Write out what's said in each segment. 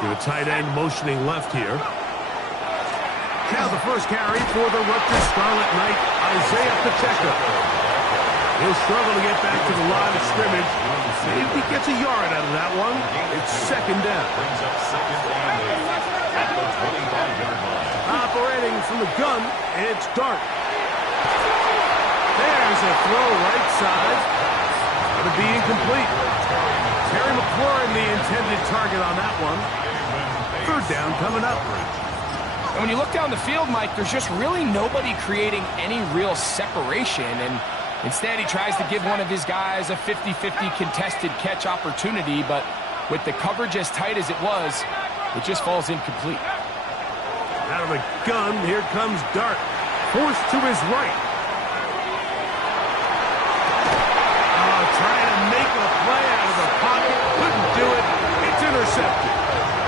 The tight end motioning left here. Now the first carry for the Rutgers Scarlet Knight, Isaiah Pacheco. He'll struggle to get back to the line of scrimmage. Maybe he gets a yard out of that one. It's second down. Operating from the gun, it's Dart. There's a throw right side. Going to be incomplete. Terry McLaurin, the intended target on that one. Third down coming up. And when you look down the field, Mike, there's just really nobody creating any real separation. And instead, he tries to give one of his guys a 50-50 contested catch opportunity. But with the coverage as tight as it was, it just falls incomplete. Out of the gun, here comes Dart. Forced to his right. Trying to make a play out of the pocket. Couldn't do it. It's intercepted.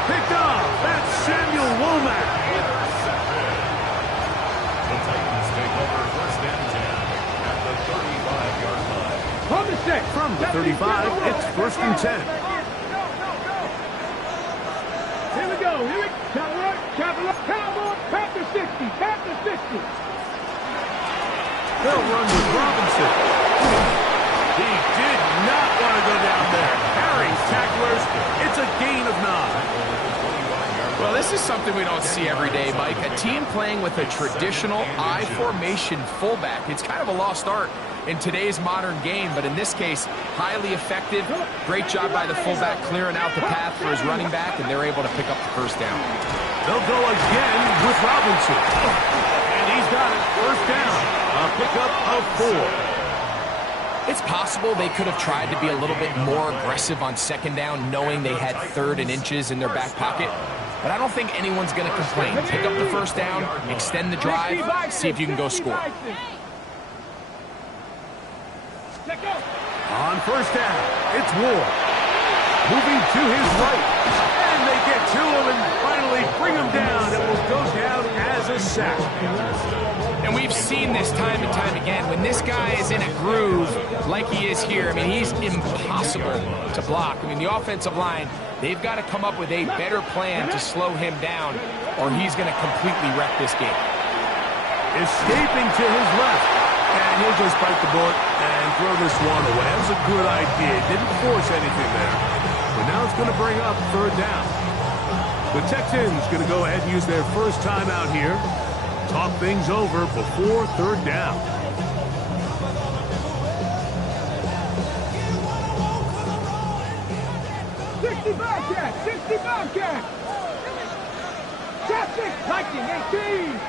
Picked off. That's Samuel Womack. The Titans take over first and 10 at the 35-yard line. From the 6. From the 35, it's first and 10. Here we go. Here we go. Cowboy, Panther 60. Panther 60. They'll run with Robinson. He did not want to go down there. Carrying tacklers. It's a gain of 9. Well, this is something we don't see every day, Mike. A team playing with a traditional I formation fullback. It's kind of a lost art in today's modern game, but in this case, highly effective. Great job by the fullback clearing out the path for his running back, and they're able to pick up the first down. They'll go again with Robinson. And he's got it. First down. A pickup of 4. It's possible they could have tried to be a little bit more aggressive on second down, knowing they had 3rd and inches in their back pocket. But I don't think anyone's going to complain. Pick up the first down, extend the drive, see if you can go score. On first down, it's Ward. Moving to his right. And they get to him and finally bring him down. It will go down as a sack. And we've seen this time and time again. When this guy is in a groove like he is here, I mean, he's impossible to block. I mean, the offensive line, they've got to come up with a better plan to slow him down, or he's going to completely wreck this game. Escaping to his left. And he'll just bite the bullet and throw this one away. That was a good idea. Didn't force anything there. But now it's going to bring up third down. The Texans going to go ahead and use their first time out here. Talk things over before third down. Bobcat! 60 Bobcat! Shot 6, Viking 18!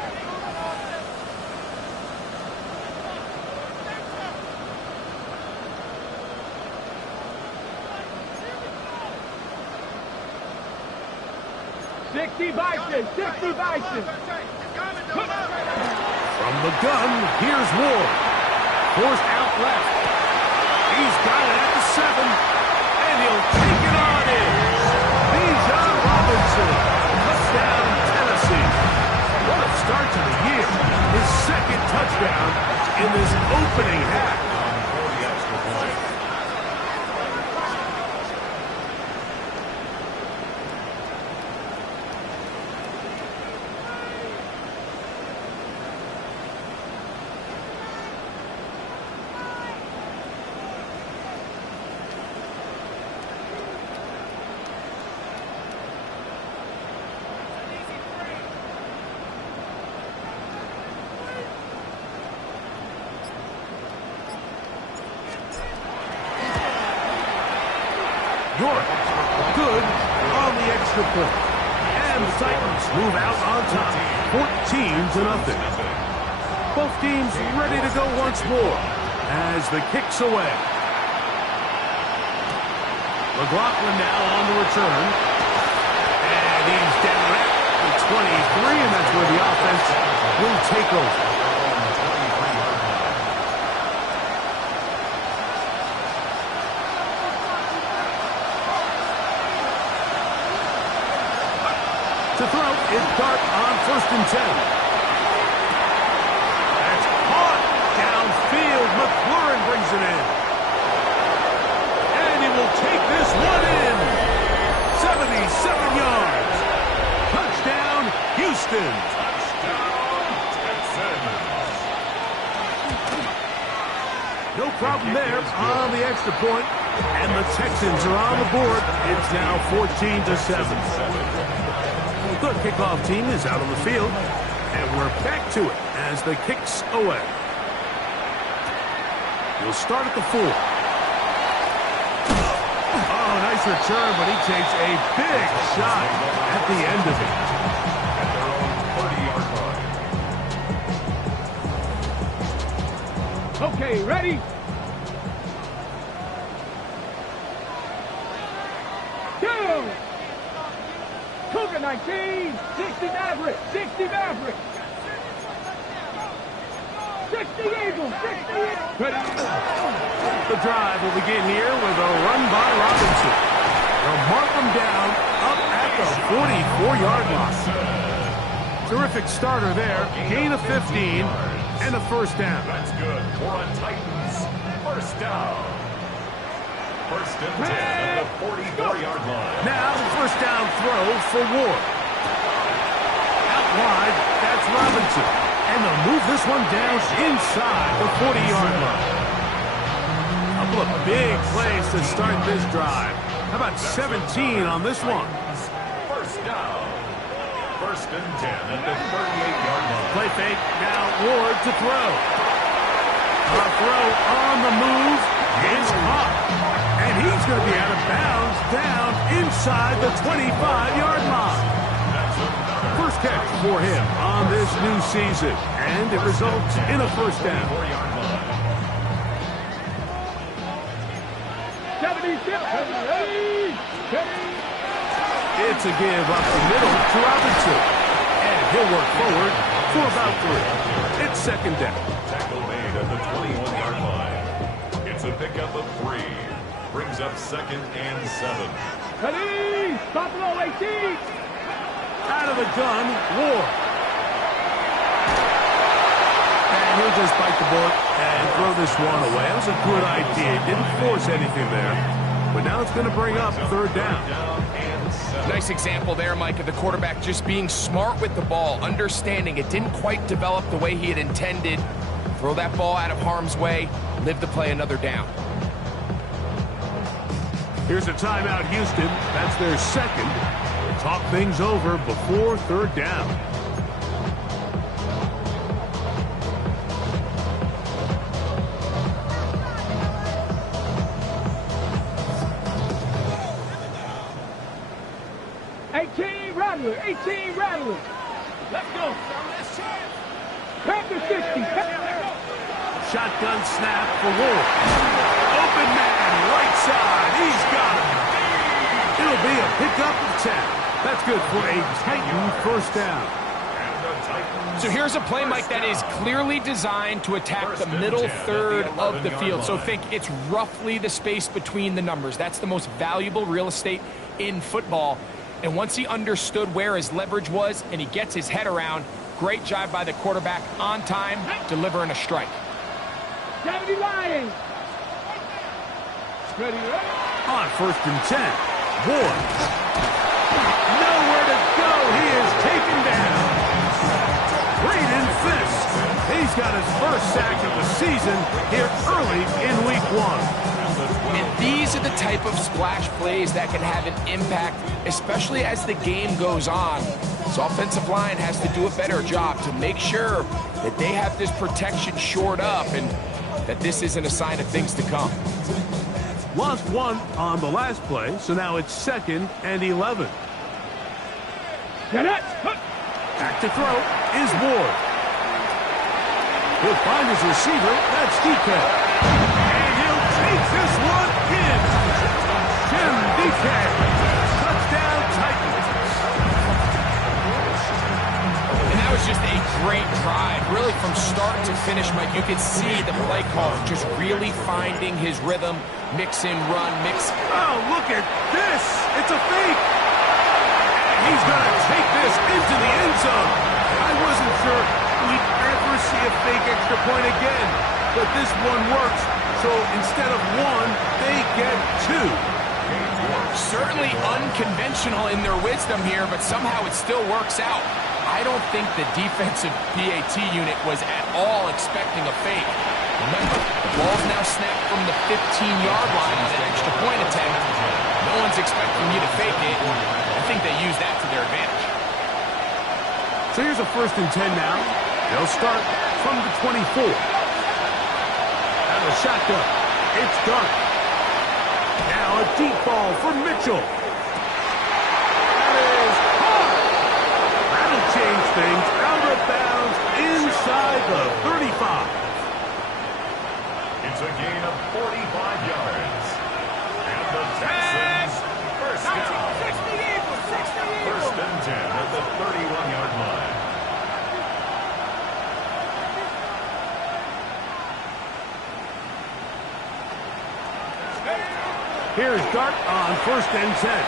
Bison, 60 Bison. From the gun, here's Ward. Forced out left. He's got it at the 7, and he'll take it on in. Bijan Robinson, touchdown Tennessee. What a start to the year. His second touchdown in this opening half. York, good on the extra point. And the Titans move out on top, 14-0. Both teams ready to go once more as the kick's away. McLaughlin now on the return. And he's down at the 23, and that's where the offense will take over. To throw is Dart on 1st and 10. That's caught downfield. McLaurin brings it in. And he will take this one in. 77 yards. No problem there on the extra point. And the Texans are on the board. It's now 14-7. The kickoff team is out on the field. And we're back to it as the kick's away. He'll start at the 4. Oh, nice return, but he takes a big shot at the end of it. At their own 30-yard line. Okay, ready? Go! Cougar 19, 60 Maverick, 60 Maverick. 60 Eagles, 60 Eagles. Ready? The drive will begin here with a run by Robinson. They'll mark him down up at the 44-yard line. Terrific starter there. Gain of 15 and a first down. That's good for a Titans first down. First and 10 at the 44-yard line. Now the first down throw for Ward. Out wide, that's Robinson. And they'll move this one down inside the 40-yard line. Couple of big plays to start this drive. How about 17 on this one? First down. First and 10 at the 38-yard line. Play fake. Now Ward to throw. A throw on the move is caught. And he's going to be out of bounds down inside the 25-yard line. First catch for him on this new season. And it results in a first down. 76, It's a give up the middle to Robinson. And he'll work forward for about 3. It's second down. Tackle made at the 21-yard line. It's a pickup of 3. Brings up second and 7. ready? Buffalo 18. Out of the gun, Ward. And he'll just bite the bullet and throw this one away. That was a good idea. Didn't force anything there. But now it's going to bring up third down. Nice example there, Mike, of the quarterback just being smart with the ball, understanding it didn't quite develop the way he had intended. Throw that ball out of harm's way, live to play another down. Here's a timeout, Houston. That's their second. Talk things over before third down. Rattler, 18 Rattler. Let's go. Panther 60. Shotgun snap for Wolf. Open man, right side. He's got it. It'll be a pickup of 10. That's good for a Titan first down. So here's a play, Mike, that is clearly designed to attack the middle third of the field. So think it's roughly the space between the numbers. That's the most valuable real estate in football. And once he understood where his leverage was and he gets his head around, great job by the quarterback on time, delivering a strike. 70 Lions. Ready, ready. On first and 10, Ward. Nowhere to go. He is taken down. Braden Fisk. He's got his first sack of the season here early in week 1. And these are the type of splash plays that can have an impact, especially as the game goes on. So offensive line has to do a better job to make sure that they have this protection shored up and that this isn't a sign of things to come. Lost one on the last play, so now it's second and 11. Back to throw is Ward. He'll find his receiver. That's DK. And he'll take this one in. Tim DK. Touchdown Titans. And that was just a great drive. Really from start to finish, Mike, you could see the play call just really finding his rhythm. Mix in, run, mix. Oh, look at this. It's a fake. He's going to take this into the end zone. I wasn't sure we'd ever see a fake extra point again, but this one works. So instead of 1, they get 2. Certainly unconventional in their wisdom here, but somehow it still works out. I don't think the defensive PAT unit was at all expecting a fake. Remember, the ball's now snapped from the 15-yard line on an extra point attempt. No one's expecting you to fake it, and I think they used that to their advantage. So here's a 1st and 10 now. They'll start from the 24. And a shotgun. It's Dark. Now a deep ball for Mitchell. That is caught. That'll change things. Out of bounds inside the 35. It's a gain of 45 yards. And the Texans first down. 1st and 10 at the 31-yard line. Here's Dart on 1st and 10.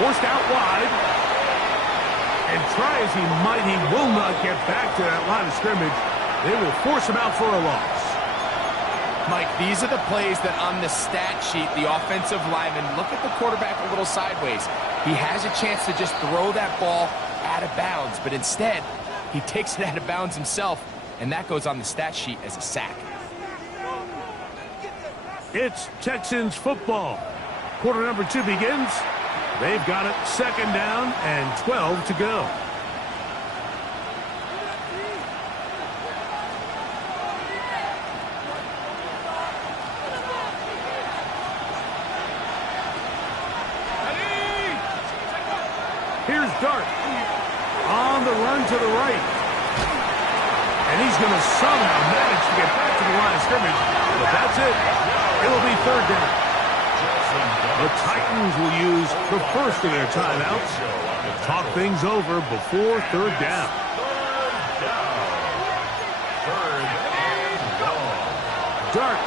Forced out wide. And try as he might, he will not get back to that line of scrimmage. They will force him out for a loss. Mike, these are the plays that on the stat sheet, the offensive lineman, look at the quarterback a little sideways. He has a chance to just throw that ball out of bounds, but instead, he takes it out of bounds himself, and that goes on the stat sheet as a sack. It's Texans football. Quarter number 2 begins. They've got it 2nd down and 12 to go. Here's Dart on the run to the right. And he's going to somehow manage to get back to the line of scrimmage. But that's it. It'll be 3rd down. The Titans will use the first of their timeouts. Talk things over before 3rd down. 3rd and long. Dart.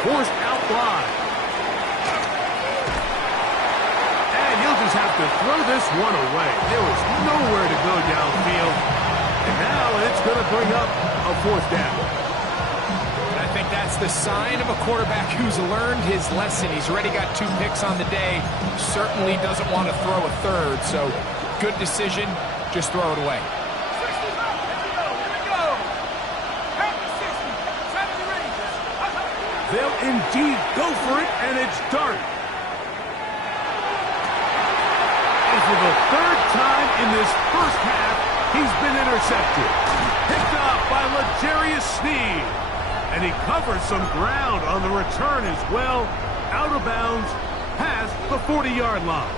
Forced out wide. And he'll just have to throw this one away. There was nowhere to go downfield. And now it's going to bring up a 4th down. And I think that's the sign of a quarterback who's learned his lesson. He's already got 2 picks on the day. Certainly doesn't want to throw a 3rd. So good decision. Just throw it away. They'll indeed go for it, and it's Dart. And for the 3rd time in this first half, he's been intercepted. Picked up by L'Jarius Sneed. And he covers some ground on the return as well. Out of bounds, past the 40-yard line.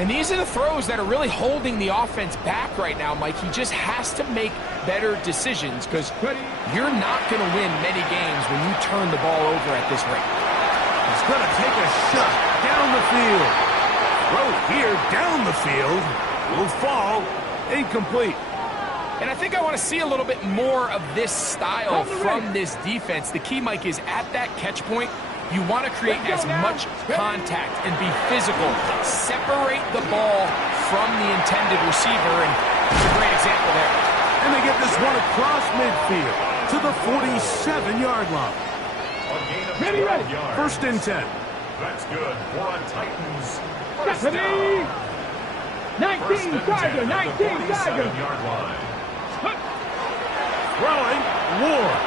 And these are the throws that are really holding the offense back right now, Mike. He just has to make better decisions because you're not going to win many games when you turn the ball over at this rate. He's going to take a shot down the field. Throw here down the field will fall incomplete. And I think I want to see a little bit more of this style from this defense. The key, Mike, is at that catch point, you want to create as much contact and be physical. Separate the ball from the intended receiver, and it's a great example there. And they get this one across midfield to the 47-yard line. A gain of 12 yards. 1st and 10. That's good for a Titans. First Stephanie! down. 19 Tiger, 19 Tiger. 47-yard line. Throwing, Ward.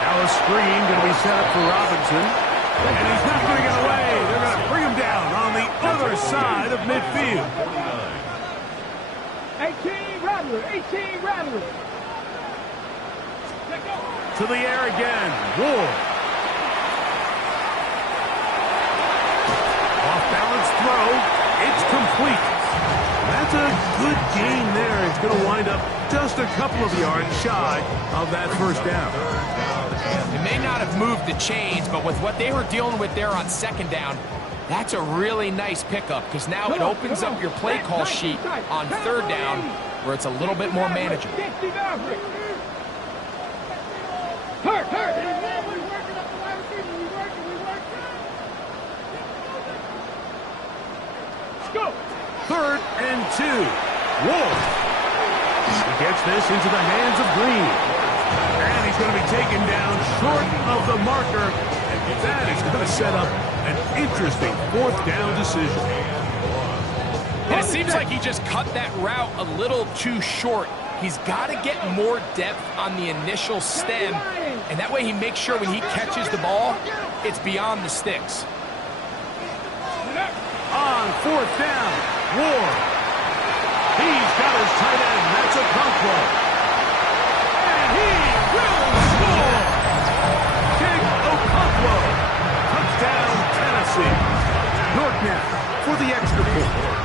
Now a screen going to be set up for Robinson. And he's not going to get away. They're going to bring him down on the other side of midfield. 18 Rattler, 18 Rattler. To the air again, Ward. Off-balance throw. It's complete. That's a good gain there. It's going to wind up just a couple of yards shy of that 1st down. It may not have moved the chains, but with what they were dealing with there on 2nd down, that's a really nice pickup because now it opens up your play call sheet on 3rd down where it's a little bit more manageable. Go! 3rd and 2. Ward. He gets this into the hands of Green. And he's going to be taken down short of the marker. And that is going to set up an interesting 4th down decision. seems like he just cut that route a little too short. He's got to get more depth on the initial stem, and that way he makes sure when he catches the ball, it's beyond the sticks. On fourth down, Ward. He's got his tight end, that's a Okonkwo. And he will score! King Okonkwo. Touchdown, Tennessee. York now for the extra point.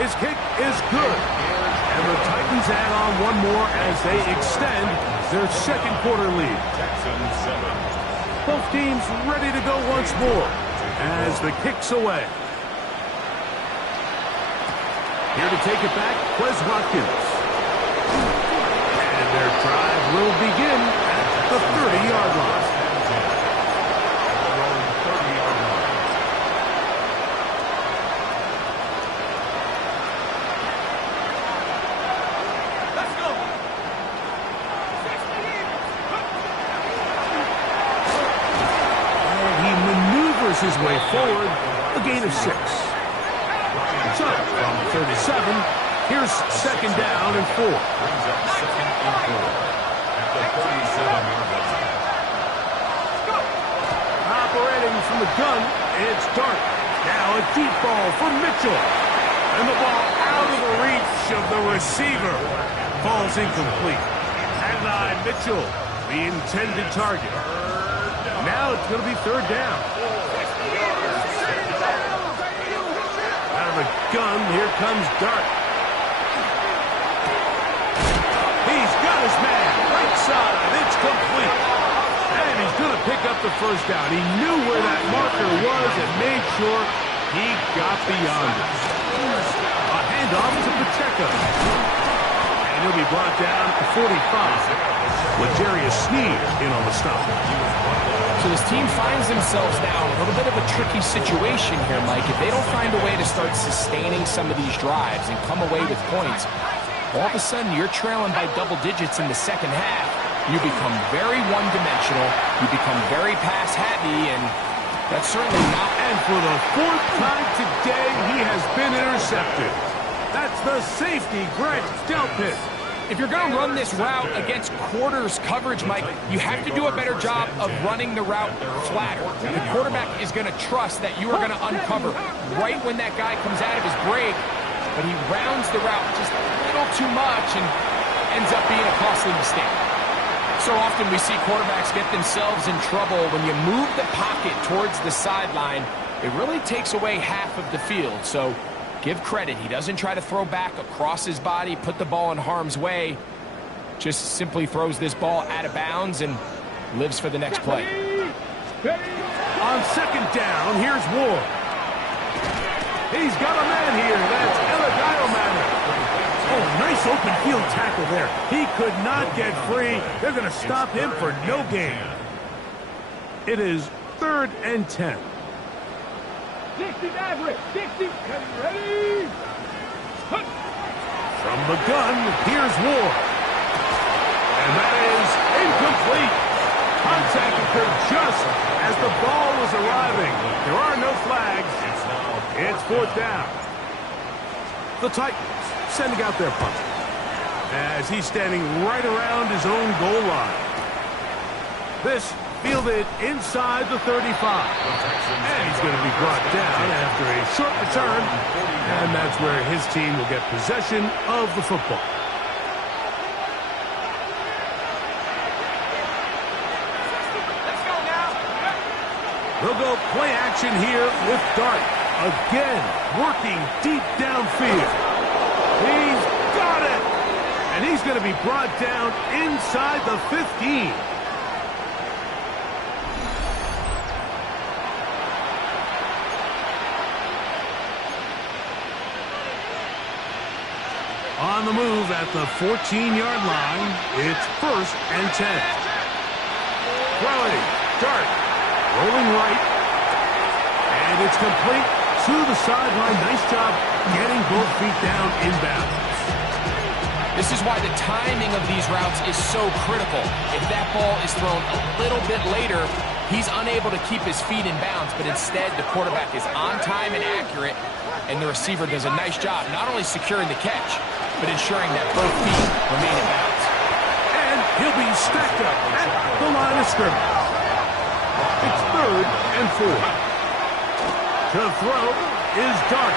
His kick is good. And the Titans add on one more as they extend their second quarter lead. Both teams ready to go once more as the kick's away. Here to take it back, Quez Watkins. And their drive will begin at the 30-yard line. His way forward, a gain of 6. So, from 37, here's second down and 4. Operating from the gun, it's Dart. Now a deep ball for Mitchell. And the ball out of the reach of the receiver. Ball's incomplete. And Mitchell, the intended target. Now it's going to be third down. Out of the gun, here comes Dart. He's got his man, right side, it's complete. And he's going to pick up the first down. He knew where that marker was and made sure he got beyond it. A handoff to Pacheco. And he'll be brought down to 45. With Jarius Sneed in on the stop. So this team finds themselves now in a little bit of a tricky situation here, Mike. If they don't find a way to start sustaining some of these drives and come away with points, all of a sudden you're trailing by double digits in the second half. You become very one-dimensional. You become very pass-happy, and that's certainly not... And for the fourth time today, he has been intercepted. That's the safety, Greg Delpit. If you're going to run this route against quarters coverage, Mike, you have to do a better job of running the route flatter. The quarterback is going to trust that you are going to uncover right when that guy comes out of his break, but he rounds the route just a little too much and ends up being a costly mistake. So often we see quarterbacks get themselves in trouble when you move the pocket towards the sideline. It really takes away half of the field, so give credit. He doesn't try to throw back across his body, put the ball in harm's way. Just simply throws this ball out of bounds and lives for the next play. On second down, here's Ward. He's got a man here. That's Eligio. Oh, nice open field tackle there. He could not get free. They're going to stop him for no gain. It is 3rd and 10. 60 Maverick, 60, ready? From the gun, here's Ward. And that is incomplete. Contact occurred just as the ball was arriving. There are no flags. It's 4th down. The Titans sending out their punt as he's standing right around his own goal line. This fielded inside the 35. And he's going to be brought down after a short return. And that's where his team will get possession of the football. They'll go play action here with Dart. Again, working deep downfield. He's got it! And he's going to be brought down inside the 15. On the move at the 14-yard line, it's 1st and 10. Throwing, Dart, rolling right, and it's complete to the sideline. Nice job getting both feet down inbound. This is why the timing of these routes is so critical. If that ball is thrown a little bit later, He's unable to keep his feet in bounds, but instead the quarterback is on time and accurate, and the receiver does a nice job not only securing the catch, but ensuring that both feet remain in bounds. And he'll be stacked up at the line of scrimmage. It's 3rd and 4. To throw is Dart.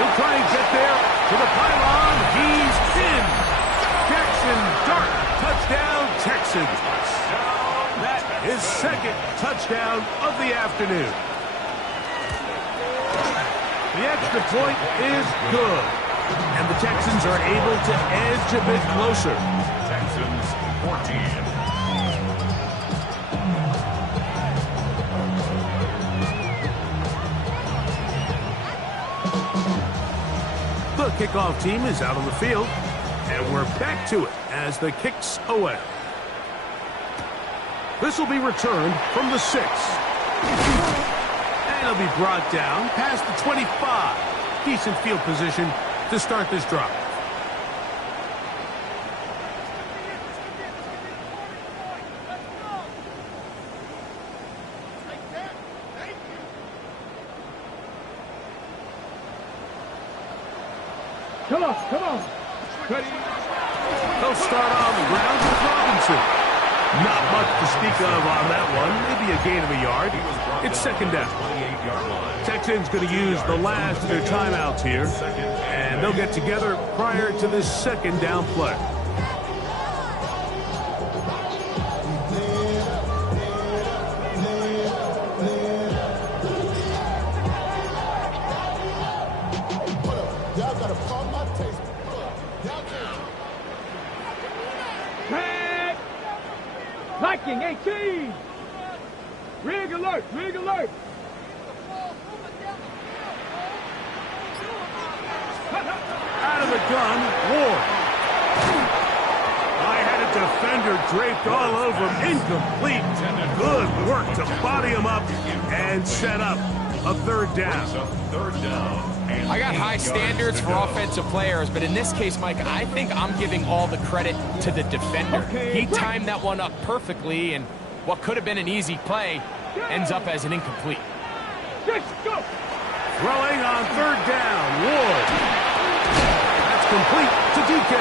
He'll try and get there to the pylon. He's in. Jackson Dart, touchdown Texans. That is 2nd touchdown of the afternoon. The extra point is good. And the Texans are able to edge a bit closer. Texans 14. The kickoff team is out on the field, and we're back to it as the kick's away. This will be returned from the 6. And it'll be brought down past the 25. Decent field position to start this drive. Come on. Ready? They'll start on the ground with Robinson. Not much to speak of on that one. Maybe a gain of a yard. It's 2nd down. Texans going to use the last of their timeouts here. And they'll get together prior to this 2nd down play. Liking 18. Rig alert. Out of the gun, Ward. I had a defender draped all over him. Incomplete. Good work to body him up and set up a 3rd down. I got high standards for offensive players, but in this case, Mike, I think I'm giving all the credit to the defender. He timed that one up perfectly, and what could have been an easy play ends up as an incomplete. Let's go. Throwing on 3rd down, Ward. That's complete to DK.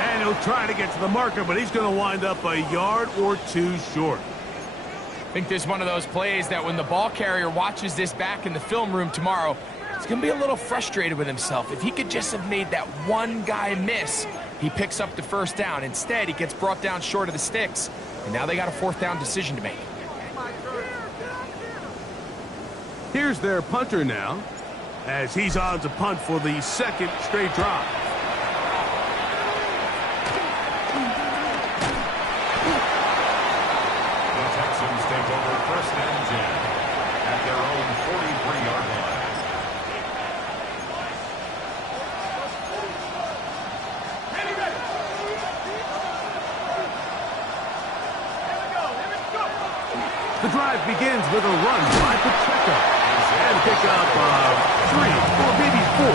And he'll try to get to the marker, but he's going to wind up a yard or 2 short. I think this is one of those plays that when the ball carrier watches this back in the film room tomorrow, he's going to be a little frustrated with himself. If he could just have made that one guy miss, he picks up the 1st down. Instead, he gets brought down short of the sticks, and now they got a 4th down decision to make. Here's their punter now, as he's on to punt for the 2nd straight drive. The Texans take over 1st and 10 at their own 43-yard line. The drive begins with a run by Pacheco. And pick up 3 or maybe 4.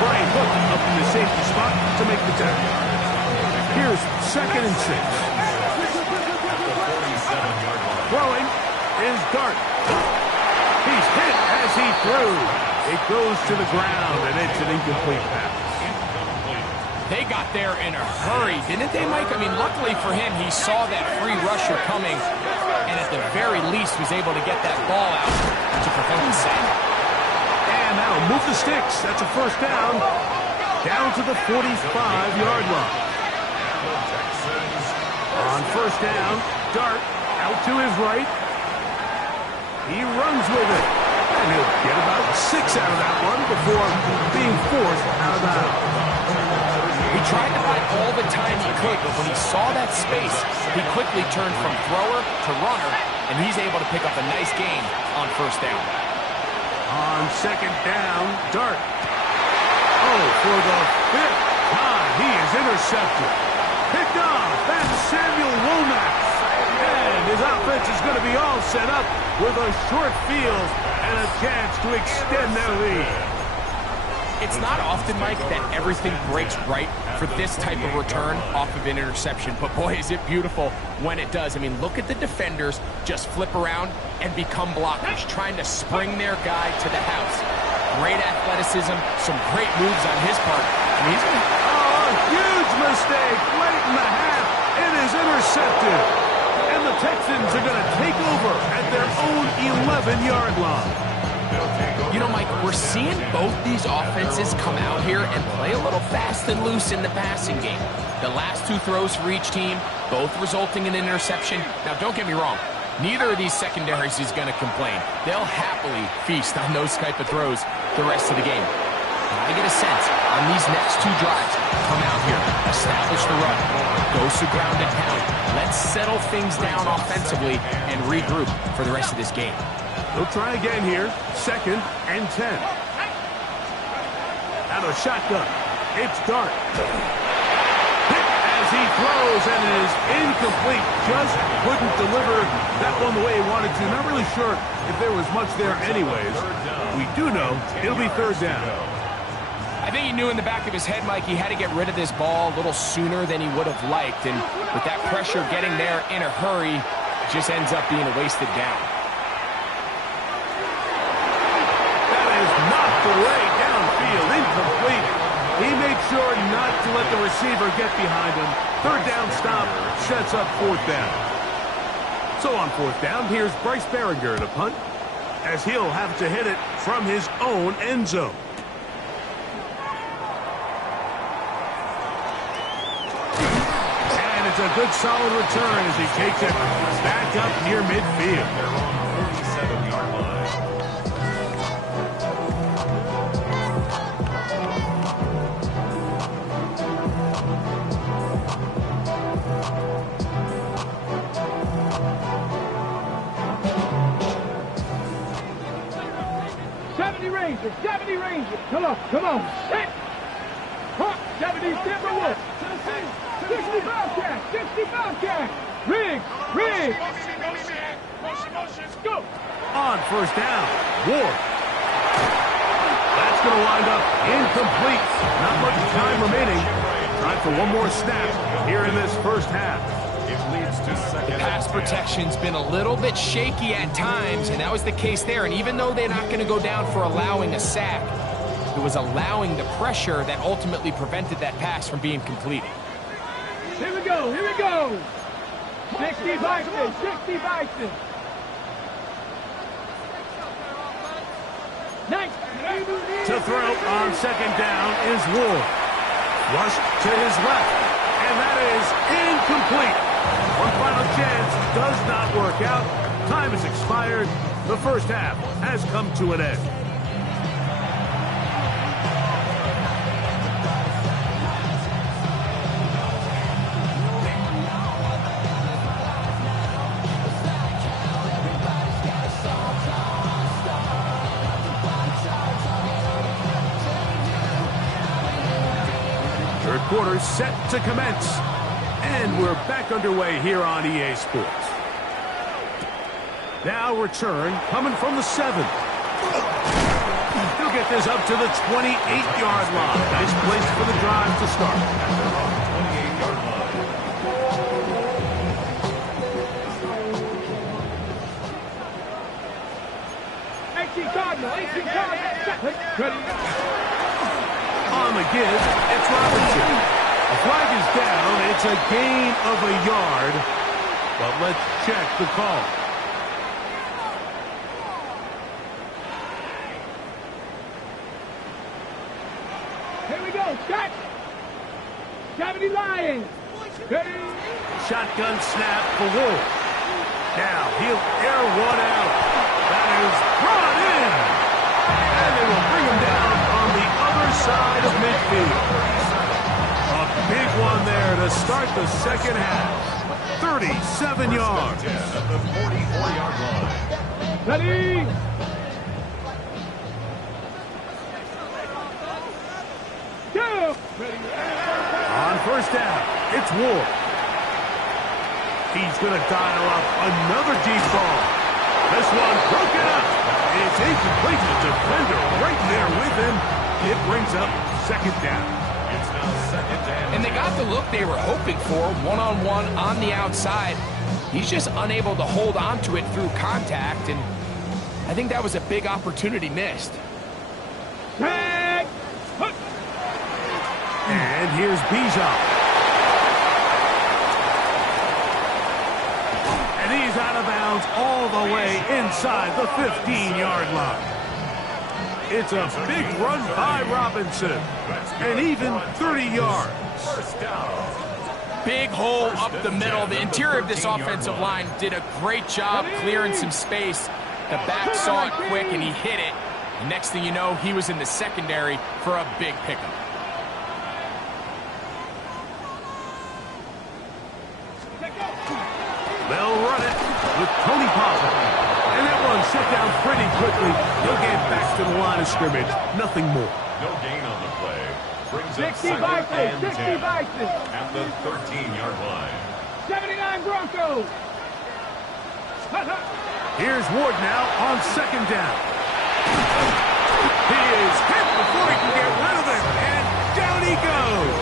Brian Hook up in the safety spot to make the tackle. Here's 2nd and 6. Throwing is Dart. He's hit as he threw. It goes to the ground, and it's an incomplete pass. They got there in a hurry, didn't they, Mike? I mean, luckily for him, he saw that free rusher coming, and at the very least was able to get that ball out to prevent the sack. And that'll move the sticks. That's a 1st down. Down to the 45-yard line. On 1st down, Dart out to his right. He runs with it. And he'll get about 6 out of that one before being forced out of bounds. He tried to buy all the time he could, but when he saw that space, he quickly turned from thrower to runner, and he's able to pick up a nice gain on 1st down. On 2nd down, Dart. Oh, for the 5th time, he is intercepted. Picked off. That's Samuel Womack. And his offense is going to be all set up with a short field and a chance to extend their lead. It's not often, Mike, that everything breaks right for this type of return off of an interception, but boy, is it beautiful when it does. I mean, look at the defenders just flip around and become blockers, trying to spring their guy to the house. Great athleticism, some great moves on his part. I mean, Oh, huge mistake late in the half. It is intercepted. And the Texans are going to take over at their own 11-yard line. you know, Mike, we're seeing both these offenses come out here and play a little fast and loose in the passing game. The last two throws for each team, both resulting in an interception. Now, don't get me wrong. Neither of these secondaries is going to complain. They'll happily feast on those type of throws the rest of the game. I get a sense on these next two drives, come out here, establish the run, go to ground and pound. Let's settle things down offensively and regroup for the rest of this game. They'll try again here. 2nd and 10. Out of shotgun. It's Dart. As he throws, and it is incomplete. Just couldn't deliver that one the way he wanted to. Not really sure if there was much there anyways. We do know it'll be 3rd down. I think he knew in the back of his head, Mike, he had to get rid of this ball a little sooner than he would have liked. And with that pressure getting there in a hurry, it just ends up being a wasted down. That is knocked away downfield, incomplete. He made sure not to let the receiver get behind him. 3rd down stop sets up 4th down. So on 4th down, here's Bryce Behringer to punt, as he'll have to hit it from his own end zone. And it's a good solid return as he takes it back up near midfield. They're on the 37-yard line. Rangers, 70 Rangers. Come on, set. Hawk, 70 Timberwolves. 60 Bobcats, 60 Bobcats. Riggs. Motion, go. On 1st down, Ward. That's going to wind up incomplete. Not much time remaining. Time for one more snap here in this 1st half. It leads to 2nd. The pass protection's been a little bit shaky at times, and that was the case there. And even though they're not going to go down for allowing a sack, it was allowing the pressure that ultimately prevented that pass from being completed. Here we go. 60 Bison. Nice. To throw on 2nd down is Ward. Rush to his left, and that is incomplete. One final chance does not work out. Time has expired. The 1st half has come to an end. Third quarter set to commence. And we're back underway here on EA Sports. Now return coming from the 7. He'll get this up to the 28-yard line. Nice place for the drive to start. 28-yard line. On the give, it's Robinson. The flag is down. It's a gain of a yard. But let's check the call. Here we go. Shot. 70 Lions. Ready. Shotgun snap for Wolf. Now he'll air one out. That is brought in. And they will bring him down on the other side of midfield. A big one there to start the 2nd half. 37 yards. At the 44-yard line. Ready. Go. On 1st down, it's Ward. He's going to dial up another deep ball. This one broken up. It's incomplete. The defender right there with him. It brings up second down. It's now second down. And they got the look they were hoping for, one-on-one on the outside. He's just unable to hold on to it through contact, and I think that was a big opportunity missed. Tag! And here's Bijan. And he's out of bounds all the way inside the 15-yard line. It's a big run by Robinson, and even 30 yards. First down. Big hole up the middle. The interior of this offensive line did a great job clearing some space. The back saw it quick, and he hit it. And next thing you know, he was in the secondary for a big pickup. They'll run it with Tony Pollard. And that one set down pretty quickly. He'll get back to the line of scrimmage. Nothing more. No gain on the play. Brings up 60 second and Vikings, 60 10 Vikings. at the 13-yard line. 79 Broncos. Here's Ward now on second down. He is hit before he can get rid of it. And down he goes.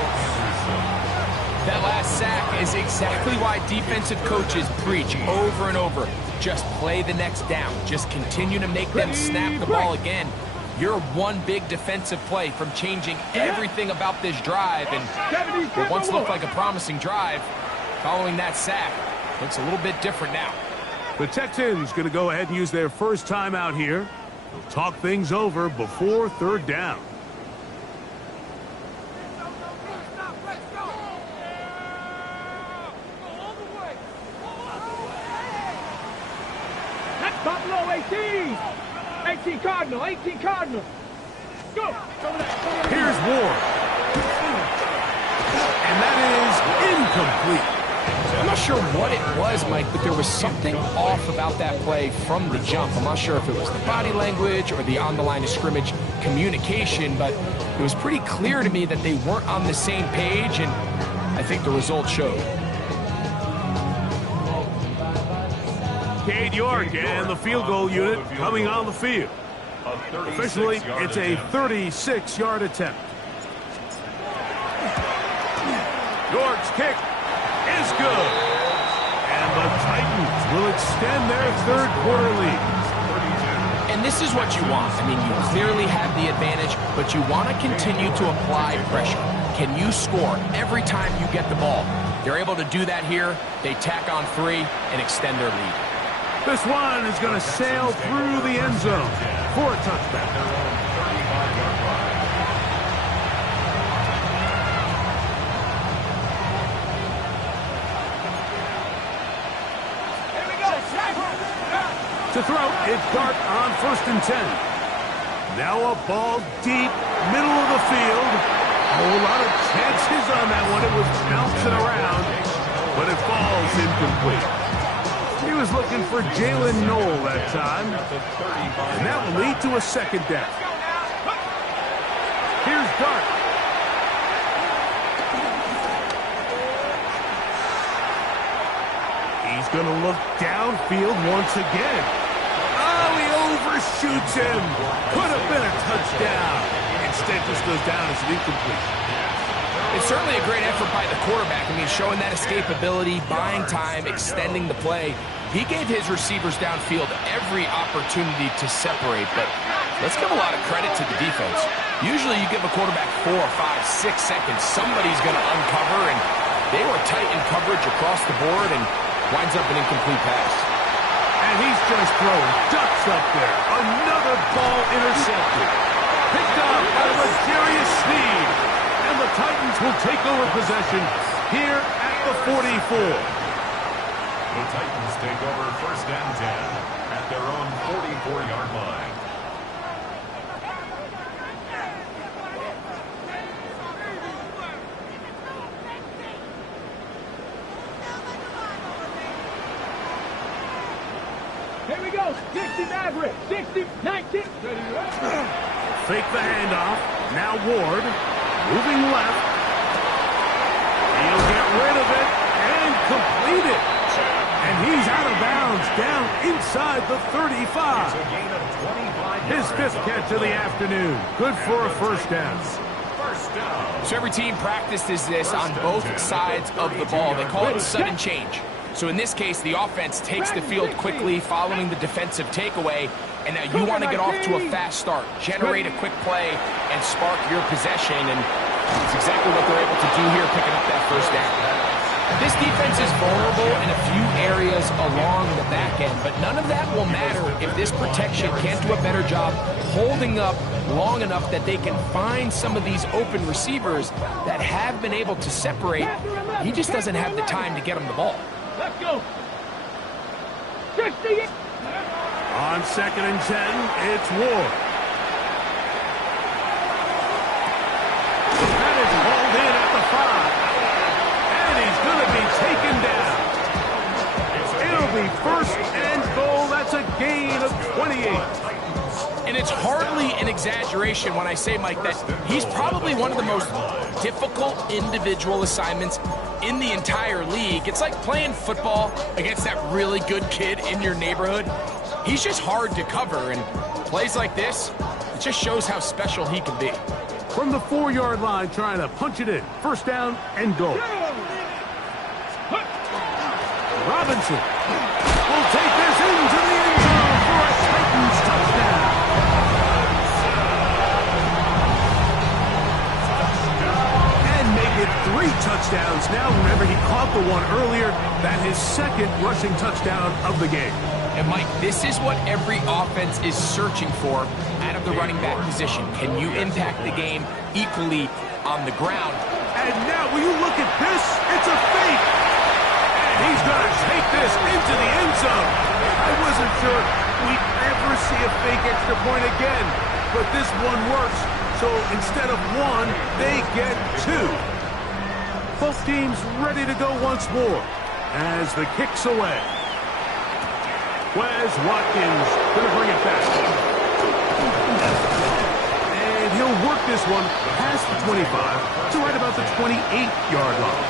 That last sack is exactly why defensive coaches preach over and over. Just play the next down. Just continue to make them snap the ball again. You're one big defensive play from changing everything about this drive. And what once looked like a promising drive, following that sack, looks a little bit different now. The Texans going to go ahead and use their first time out here. They'll talk things over before third down. That's Buffalo 18. 18 Cardinal, 18 Cardinal. Go. Here's Ward. And that is incomplete. I'm not sure what it was, Mike, but there was something off about that play from the jump. I'm not sure if it was the body language or the on-the-line of scrimmage communication, but it was pretty clear to me that they weren't on the same page, and I think the result showed. Cade York and the field goal unit coming on the field. Officially, it's a 36-yard attempt. York's kick is good. And the Titans will extend their third quarter lead. And this is what you want. I mean, you clearly have the advantage, but you want to continue to apply pressure. Can you score every time you get the ball? They're able to do that here. They tack on 3 and extend their lead. This one is going to sail through the end zone for a touchback. To throw, it's Dart on 1st and 10. Now a ball deep, middle of the field. A whole lot of chances on that one. It was bouncing around, but it falls incomplete. He was looking for Jalen Noel that time. And that will lead to a second down. Here's Dart. He's going to look downfield once again. Oh, he overshoots him. Could have been a touchdown. Instead, just goes down as an incomplete. It's certainly a great effort by the quarterback. I mean, showing that escapability, buying time, extending the play. He gave his receivers downfield every opportunity to separate, but let's give a lot of credit to the defense. Usually you give a quarterback 4, 5, 6 seconds, somebody's going to uncover, and they were tight in coverage across the board and winds up an incomplete pass. And he's just throwing ducks up there. Another ball intercepted. Picked up by L'Jarius Sneed. And the Titans will take over possession here at the 44. The Titans take over 1st and 10 at their own 44-yard line. Here we go. 60 Maverick. 60, 19. Fake the handoff. Now Ward. Moving left. He'll get rid of it and complete it. And He's out of bounds, down inside the 35. It's a gain of 25 His yards. fifth catch of the afternoon. Good for a first down. First down. So every team practices this on both sides of the ball. They call it sudden change. So in this case, the offense takes the field quickly following the defensive takeaway, and now you want to get off to a fast start, generate a quick play, and spark your possession, and that's exactly what they're able to do here, picking up that first down. This defense is vulnerable in a few areas along the back end, but none of that will matter if this protection can't do a better job holding up long enough that they can find some of these open receivers that have been able to separate. He just doesn't have the time to get them the ball. Let's go. 60. On 2nd and 10, it's Ward. That is hauled in at the 5. And he's going to be taken down. It'll be first and goal. That's a gain of 28. And it's hardly an exaggeration when I say, Mike, that he's probably one of the most difficult individual assignments in the entire league. It's like playing football against that really good kid in your neighborhood. He's just hard to cover, and plays like this, it just shows how special he can be. From the 4-yard line, trying to punch it in. First down and goal. Robinson will take this into the end zone for a Titans touchdown. And make it 3 touchdowns now. Remember, he caught the one earlier. That his second rushing touchdown of the game. And, Mike, this is what every offense is searching for out of the running back position. Can you impact the game equally on the ground? And now, will you look at this? It's a fake. And he's going to take this into the end zone. I wasn't sure we'd ever see a fake extra point again. But this one works. So instead of 1, they get 2. Both teams ready to go once more as the kick's away. Wes Watkins going to bring it back. And he'll work this one past the 25 to right about the 28-yard line.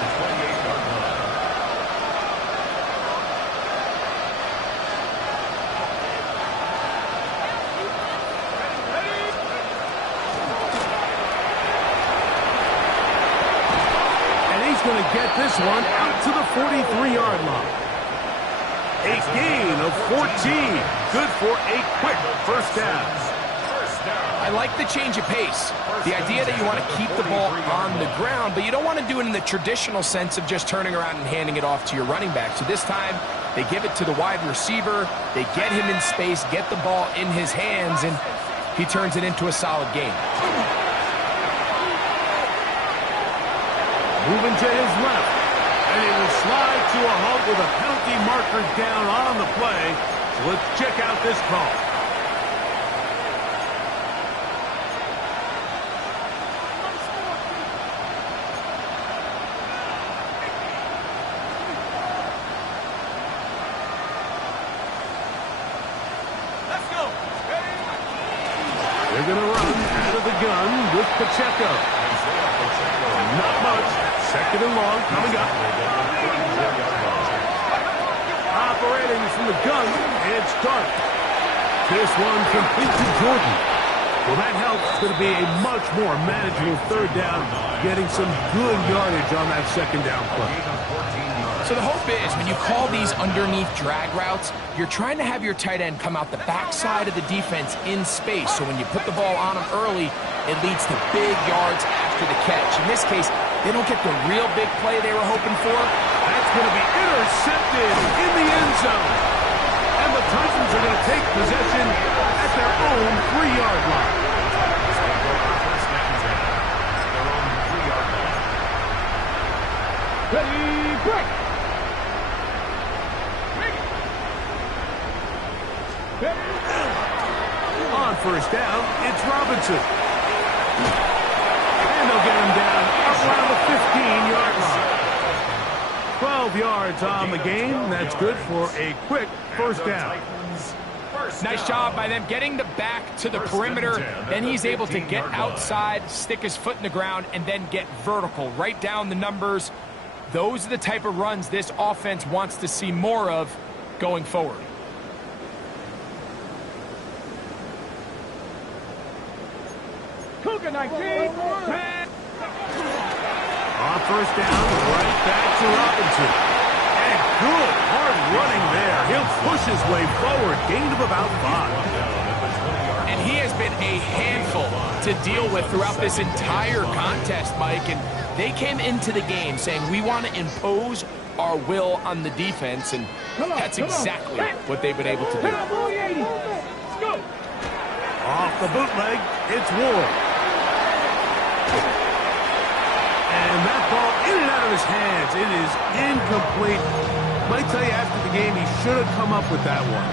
And he's going to get this one out to the 43-yard line. A gain of 14. Good for a quick first down. I like the change of pace. The idea that you want to keep the ball on the ground, but you don't want to do it in the traditional sense of just turning around and handing it off to your running back. So this time, they give it to the wide receiver. They get him in space, get the ball in his hands, and he turns it into a solid gain. Moving to his left. And he will slide to a halt with a penalty marker down on the play. So let's check out this call. Let's go. They're going to run out of the gun with Pacheco. Not much. 2nd and long coming up. Operating from the gun, it's Dart. This one complete to Jordan. Well, that helps. It's going to be a much more manageable 3rd down, getting some good yardage on that 2nd down play. So the hope is when you call these underneath drag routes, you're trying to have your tight end come out the backside of the defense in space. So when you put the ball on him early, it leads to big yards after the catch. In this case, they don't get the real big play they were hoping for. That's going to be intercepted in the end zone. And the Titans are going to take possession at their own 3-yard line. Ready, break. On first down, it's Robinson. And they'll get him down around the 15-yard line. 12 yards on the game. That's good for a quick first down. Nice job by them getting the back to the perimeter. Then he's able to get outside, stick his foot in the ground, and then get vertical. Right down the numbers. Those are the type of runs this offense wants to see more of going forward. Cougar 19. On first down, right back to Robinson. And good, hard running there. He'll push his way forward, gain of about 5. And he has been a handful to deal with throughout this entire contest, Mike. And they came into the game saying, we want to impose our will on the defense, and that's exactly what they've been able to do. Off the bootleg, it's Ward. And that ball in and out of his hands. It is incomplete. Might tell you after the game he should have come up with that one.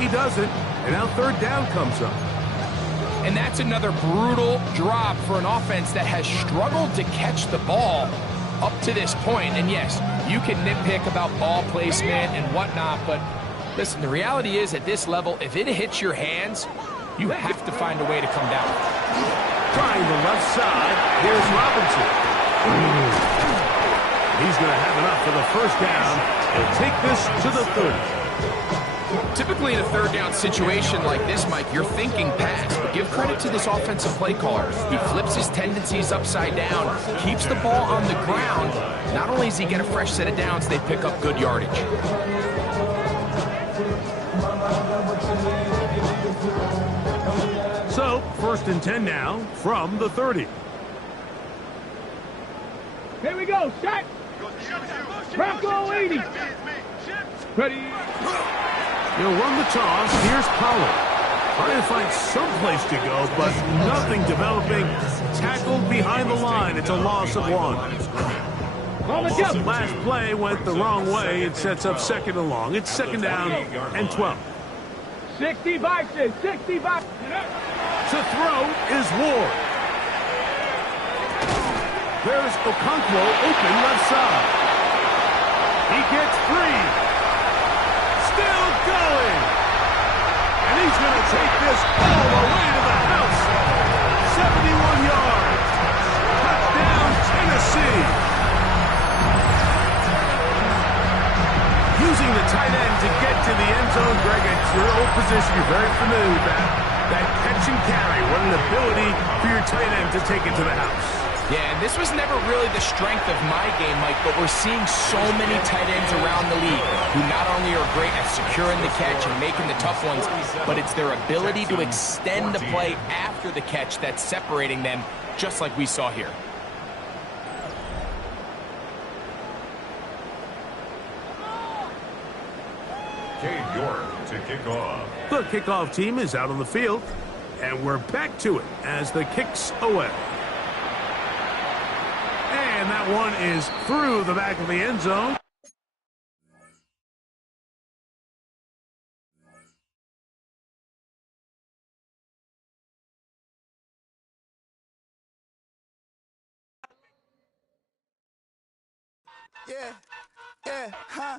He doesn't, and now third down comes up. And that's another brutal drop for an offense that has struggled to catch the ball up to this point. And yes, you can nitpick about ball placement and whatnot, but listen, the reality is at this level, if it hits your hands, you have to find a way to come down. Trying the left side, here's Robinson. He's going to have enough for the first down. He'll take this to the 30. Typically in a third down situation like this, Mike, you're thinking pass, but give credit to this offensive play caller. He flips his tendencies upside down, keeps the ball on the ground. Not only does he get a fresh set of downs, they pick up good yardage. So, first and 10 now from the 30. Here we go. Set. Bronco 80. Ready. He'll run the toss. Here's Pollard. Trying to find some place to go, but nothing developing. Tackled behind the line. It's a loss of 1. Last play went the wrong way. It sets up second and long. It's second down and 12. 60 Bison. 60 Bison. To throw is Ward. There's Okonkwo open left side. He gets free. Still going. And he's going to take this all the way to the house. 71 yards. Touchdown, Tennessee. Using the tight end to get to the end zone, Greg, it's your old position. You're very familiar with that. That catch and carry. What an ability for your tight end to take it to the house. Yeah, and this was never really the strength of my game, Mike, but we're seeing so many tight ends around the league who not only are great at securing the catch and making the tough ones, but it's their ability to extend the play after the catch that's separating them, just like we saw here. Cade York to kick off. The kickoff team is out on the field, and we're back to it as the kick's away. And that one is through the back of the end zone. Yeah, huh?